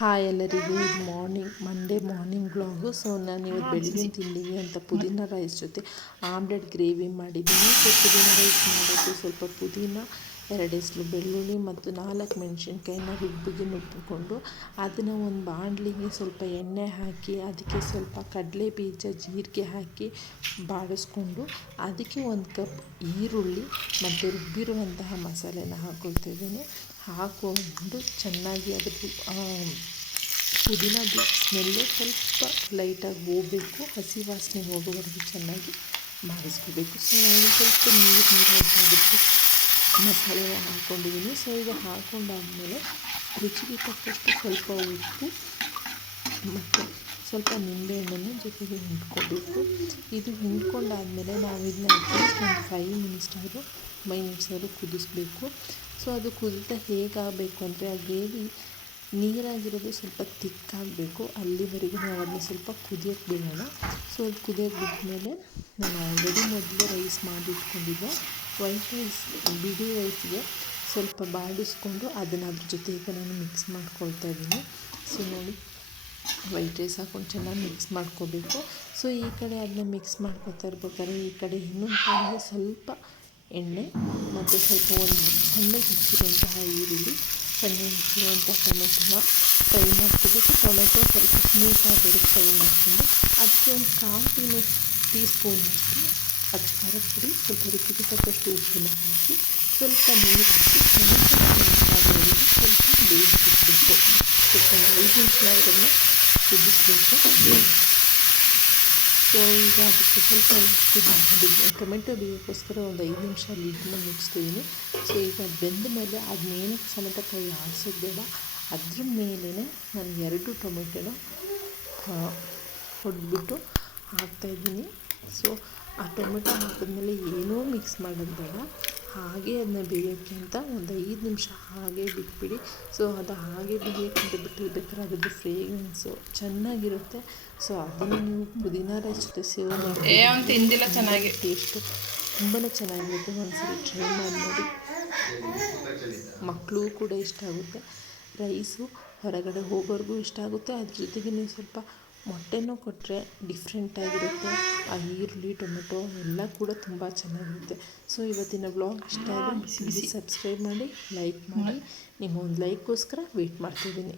Hi ಎಲ್ಲರಿಗೂ, ಇದು Monday morning blog. So ನಾನು ಇವತ್ತು ಬೆಳಗಿನ ತಿಂಡಿಗೆ ಅಂತ ಪುದೀನ ರೈಸ್ ಜೊತೆ ಆಮ್ಲೆಟ್ ಗ್ರೇವಿ ಮಾಡಿದ್ದೀನಿ. ಸೊ ಪುದೀನ ರೈಸ್ ಮಾಡೋಕ್ಕೆ ಸ್ವಲ್ಪ ಪುದೀನ, 2 ಎಸ್ಲು ಬೆಳ್ಳುಳ್ಳಿ ಮತ್ತು 4 ಮೆಣಸಿನ್ಕಾಯಿನ ರುಬ್ಬಿಕೊಂಡು ಅದನ್ನು ಒಂದು ಬಾಣಲಿಗೆ ಸ್ವಲ್ಪ ಎಣ್ಣೆ ಹಾಕಿ ಅದಕ್ಕೆ ಸ್ವಲ್ಪ ಕಡಲೆ ಬೀಜ, ಜೀರಿಗೆ ಹಾಕಿ ಬಾಡಿಸ್ಕೊಂಡು ಅದಕ್ಕೆ 1 ಕಪ್ ಈರುಳ್ಳಿ ಮತ್ತು ರುಬ್ಬಿರುವಂತಹ ಮಸಾಲೆನ ಹಾಕ್ಕೊಳ್ತಿದ್ದೀನಿ. ಹಾಕ್ಕೊಂಡು ಚೆನ್ನಾಗಿ ಅದಕ್ಕೆ ಪುದೀನದ ಸ್ಮೆಲ್ಲು ಸ್ವಲ್ಪ ಲೈಟಾಗಿ ಹೋಗಬೇಕು, ಹಸಿ ವಾಸನೆ ಹೋಗೋವರೆಗೂ ಚೆನ್ನಾಗಿ ಮಾಡಿಸ್ಕೋಬೇಕು. ಸೊ ನಾನು ಸ್ವಲ್ಪ ನೀರಾಗುತ್ತೆ ಮಸಾಲೆನ ಹಾಕ್ಕೊಂಡಿದ್ದೀನಿ. ಸೊ ಇದು ಹಾಕ್ಕೊಂಡಾದ್ಮೇಲೆ ರುಚಿಗೆ ತಕ್ಕಷ್ಟು ಸ್ವಲ್ಪ ಉಪ್ಪು ಮತ್ತು ಸ್ವಲ್ಪ ನಿಂಬೆಹಣ್ಣನ್ನು ಜೊತೆಗೆ ಹಿಂಡ್ಕೋಬೇಕು. ಇದು ಹಿಂಡ್ಕೊಂಡಾದಮೇಲೆ ನಾವು ಇದನ್ನ ಅಟ್ಲೀಸ್ಟ್ ಒಂದು 5 ಮಿನಿಟ್ಸ್ ಆದರೂ ಕುದಿಸ್ಬೇಕು. ಸೊ ಅದು ಕುದಿತಾ ಹೇಗಾಗಬೇಕು ಅಂದರೆ ಆ ಗ್ರೇವಿ ನೀರಾಗಿರೋದು ಸ್ವಲ್ಪ ತಿಕ್ಕಾಗಬೇಕು. ಅಲ್ಲಿವರೆಗೂ ನಾವು ಅದನ್ನ ಸ್ವಲ್ಪ ಕುದಿಯೋಕ್ಕೆ ಬಿಡೋಣ. ಸೊ ಅದು ಕುದಿಯೋಕ್ಕೆ ಬಿಟ್ಟಮೇಲೆ ನಾನು ಆಲ್ರೆಡಿ ಮೊದಲು ರೈಸ್ ಮಾಡಿಟ್ಕೊಂಡಿದ್ದೆ. ವೈಟ್ ರೈಸ್, ಬಿಳಿ ರೈಸ್ಗೆ ಸ್ವಲ್ಪ ಬಾಡಿಸ್ಕೊಂಡು ಅದನ್ನು ಅದ್ರ ಜೊತೆಗೆ ನಾನು ಮಿಕ್ಸ್ ಮಾಡ್ಕೊಳ್ತಾ ಇದ್ದೀನಿ. ಸೊ ನೋಡಿ, ವೈಟ್ ರೈಸ್ ಹಾಕ್ಕೊಂಡು ಚೆನ್ನಾಗಿ ಮಿಕ್ಸ್ ಮಾಡ್ಕೋಬೇಕು. ಸೊ ಈ ಕಡೆ ಅದನ್ನ ಮಿಕ್ಸ್ ಮಾಡ್ಕೊತಾ ಇರ್ಬೇಕಾದ್ರೆ ಈ ಕಡೆ ಇನ್ನೊಂದು ಕಡೆಗೆ ಸ್ವಲ್ಪ ಎಣ್ಣೆ ಮತ್ತು ಸ್ವಲ್ಪ ಒಂದು ಸಣ್ಣಗೆ ಹೆಚ್ಚಿರುವಂತಹ ಈರುಳ್ಳಿ, ಸಣ್ಣಗೆ ಹೆಚ್ಚಿರುವಂಥ ಟೊಮೆಟೊನ ಫ್ರೈ ಮಾಡ್ಕೋಬೇಕು. ಟೊಮೆಟೊ ಸ್ವಲ್ಪ ಸ್ಮೂತ್ ಆಗಬೇಕು ಫ್ರೈ ಮಾಡಿಕೊಂಡು ಅದಕ್ಕೆ ಒಂದು 1/4 ಟೀ ಸ್ಪೂನಷ್ಟು ಅಚ್ಚ ಖಾರದ ಪುಡಿ, ಸ್ವಲ್ಪ ರುಚಿಗೆ ತಕ್ಕಷ್ಟು ಉಪ್ಪನ್ನ ಹಾಕಿ ಸ್ವಲ್ಪ ನೀರು ಹಾಕಿ ಟೊಮೆಟೊ ಸ್ಮೂತ್ ಆಗೋವರೆಗೂ ಸ್ವಲ್ಪ ಬೇಯಿಸ್ಬಿಡಬೇಕು. ಸ್ವಲ್ಪ 5 ನಿಮಿಷ ಅದನ್ನು ಕುದಿಸ್ಬೇಕು. ಸೊ ಈಗ ಅದಕ್ಕೆ ಸ್ವಲ್ಪ ಟೊಮೆಟೊ ಬೇಯೋಕ್ಕೋಸ್ಕರ ಒಂದು 5 ನಿಮಿಷ ಲಿಡ್ನ ಮುಚ್ಚಿಸ್ತಿದ್ದೀನಿ. ಸೊ ಈಗ ಬೆಂದ ಮೇಲೆ ಅದನ್ನೇನು ಸಮೇತ ಕೈ ಆಡಿಸೋದು ಬೇಡ. ಅದ್ರ ಮೇಲೇ ನಾನು 2 ಟೊಮೆಟೊನ ಹೊಡೆದ್ಬಿಟ್ಟು ಹಾಕ್ತಾಯಿದ್ದೀನಿ. ಸೊ ಆ ಟೊಮೆಟೊ ಹಾಕಿದ್ಮೇಲೆ ಏನೂ ಮಿಕ್ಸ್ ಮಾಡೋದು ಬೇಡ, ಹಾಗೆ ಅದನ್ನ ಬೇಯೋಕ್ಕೆ ಅಂತ ಒಂದು 5 ನಿಮಿಷ ಹಾಗೆ ಬಿಟ್ಬಿಡಿ. ಸೊ ಅದು ಹಾಗೆ ಬೇಯೋಕ್ಕೆ ಅಂತ ಬಿಟ್ಟಿರ್ಬೇಕಾದ್ರೆ ಅದ್ರದ್ದು ಫ್ರೇಗ್ರೆನ್ಸು ಚೆನ್ನಾಗಿರುತ್ತೆ. ಸೊ ಅದನ್ನು ನೀವು ಪುದೀನ ರೈಸ್ ಜೊತೆ ಸೇವ್ ಮಾಡಿ ಚೆನ್ನಾಗಿ ಟೇಸ್ಟು ತುಂಬಾ ಚೆನ್ನಾಗಿರುತ್ತೆ. ಒಂದ್ಸರಿ ಟ್ರೈ ಮಾಡಿ ನೋಡಿ, ಮಕ್ಕಳು ಕೂಡ ಇಷ್ಟ ಆಗುತ್ತೆ. ರೈಸು ಹೊರಗಡೆ ಹೋಗೋರ್ಗೂ ಇಷ್ಟ ಆಗುತ್ತೆ. ಅದ್ರ ಜೊತೆಗೆ ನೀವು ಸ್ವಲ್ಪ ಮೊಟ್ಟೆನೂ ಕೊಟ್ಟರೆ ಡಿಫ್ರೆಂಟಾಗಿರುತ್ತೆ. ಆ ಈರುಳ್ಳಿ, ಟೊಮೆಟೊ ಎಲ್ಲ ಕೂಡ ತುಂಬ ಚೆನ್ನಾಗಿರುತ್ತೆ. ಸೊ ಇವತ್ತಿನ ವ್ಲಾಗ್ ಇಷ್ಟ ಆದರೆ ಪ್ಲೀಸ್ ಸಬ್ಸ್ಕ್ರೈಬ್ ಮಾಡಿ, ಲೈಕ್ ಮಾಡಿ. ನಿಮ್ಮ ಒಂದು ಲೈಕ್ಗೋಸ್ಕರ ವೆಯ್ಟ್ ಮಾಡ್ತಿದ್ದೀನಿ.